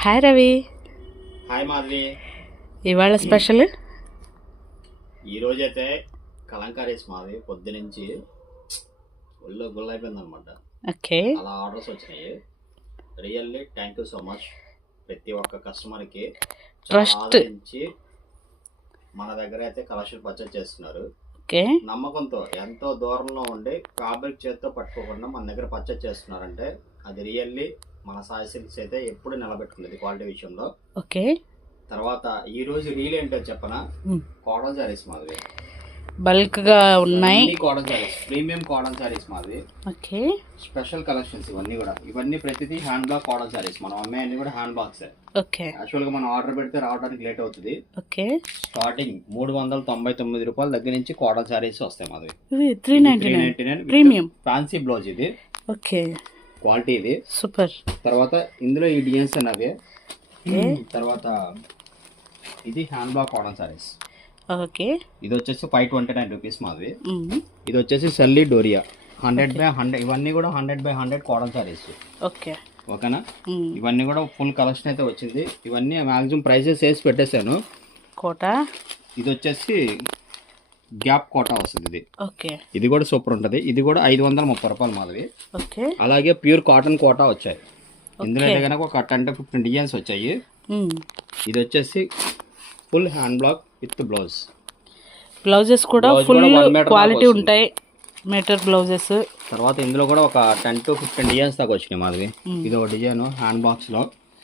Hi Ravi hi Madhavi ఇవాళ special ఈ రోజైతే కలంకారీస్ మాది పొద్దు నుంచి ఒళ్ళు గుల్ల అయిపోయింది అనమాట ఓకే. అలా ఆర్డర్స్ వచ్చినాయి. Really thank you so much ప్రతి ఒక్క కస్టమర్కి. నుంచి మన దగ్గర అయితే కలెక్షన్ పర్చేజ్ చేస్తున్నారు. ఓకే. నమ్మకంతో ఎంతో దూరంలో ఉండి ఫ్యాబ్రిక్ చేత్తో పట్టుకోకుండా మన దగ్గర పర్చేజ్ చేస్తున్నారంటే అది రియల్లీ మన సాయి సిల్క్స్ అయితే ఎప్పుడు నిలబెట్టుకునేది క్వాలిటీ విషయంలో. ఓకే. తర్వాత ఈ రోజు రీల్ ఏంటో చెప్పనా. కాటన్ సారీస్ మాది బల్క్గా ఉన్నాయి. ఇవన్నీ cotton saris premium cotton saris మాది ఓకే. స్పెషల్ కలెక్షన్స్ ఇవన్నీ కూడా. ఇవన్నీ ప్రతిదీ హ్యాండ్ బ్లాక్ కాటన్ సారీస్ మనం అమ్మాయి అన్ని కూడా హ్యాండ్ బ్లాక్స్ ఓకే. యాక్చువల్గా మనం ఆర్డర్ పెడితే రావడానికి లేట్ అవుతుంది. ఓకే. స్టార్టింగ్ మూడు వందల తొంభై తొమ్మిది రూపాయల దగ్గర నుంచి కాటన్ సారీస్ వస్తాయి మాది three ninety nine nine premium. Fancy blouse ఇది. ఓకే. క్వాలిటీ ఇది. సూపర్. తర్వాత ఇందులో ఈ డిజైన్స్ అన్నవి. ఓకే తర్వాత ఇది hand block cotton saris. Okay. ఇది వచ్చేసి ఫైవ్ ట్వంటీ నైన్ రూపీస్ మాది. మ్మ్. ఇది వచ్చేసి సల్లీ డోరియా హండ్రెడ్ బై హండ్రెడ్ ఇవన్నీ కూడా hundred by hundred cotton saris. Okay. ఓకేనా? మ్మ్. ఇవన్నీ కూడా ఫుల్ కలెక్షన్ అయితే వచ్చింది. ఇవన్నీ మ్యాక్సిమం ప్రైసెస్ వేసి పెట్టేశాను. కోట? ఇది వచ్చేసి గ్యాప్ కోటా వస్తుంది ఇది. ఓకే. ఇది కూడా సూపర్ ఉంటుంది. ఇది కూడా ఐదు వందల ముప్పై రూపాయలు మాదిరి ఓకే. అలాగే ప్యూర్ కాటన్ కోటా వచ్చాయి. అయితే కనుక ఒక టెన్ టు ఫిఫ్టీన్ డిజైన్స్ వచ్చాయి. ఇది వచ్చేసి full hand block with blouse. Blouses కూడా ఫుల్ క్వాలిటీ ఉంటాయి. Metre blouses. తర్వాత ఇందులో కూడా ఒక టెన్ టు ఫిఫ్టీన్ డిజైన్స్ దాకా వచ్చినాయి మాదిరి ఇది ఒక డిజైన్ హ్యాండ్ బాక్స్లో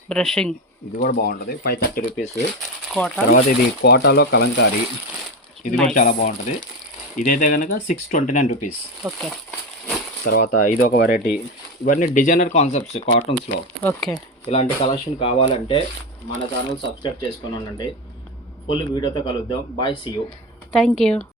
బ్రషింగ్. ఇది కూడా బాగుంటుంది. ఫైవ్ థర్టీ రూపీస్ తర్వాత ఇది కోటాలో కలంకారీ. ఇది కూడా చాలా బాగుంటుంది. ఇదైతే కనుక six twenty nine rupees okay. తర్వాత ఇది ఒక వెరైటీ ఇవన్నీ డిజైనర్ కాన్సెప్ట్స్ కాటన్స్లో ఓకే. ఇలాంటి కలెక్షన్ కావాలంటే మన ఛానల్ సబ్స్క్రైబ్ చేసుకొని ఉండండి. ఫుల్ వీడియోతో కలుద్దాం. Bye see you thank you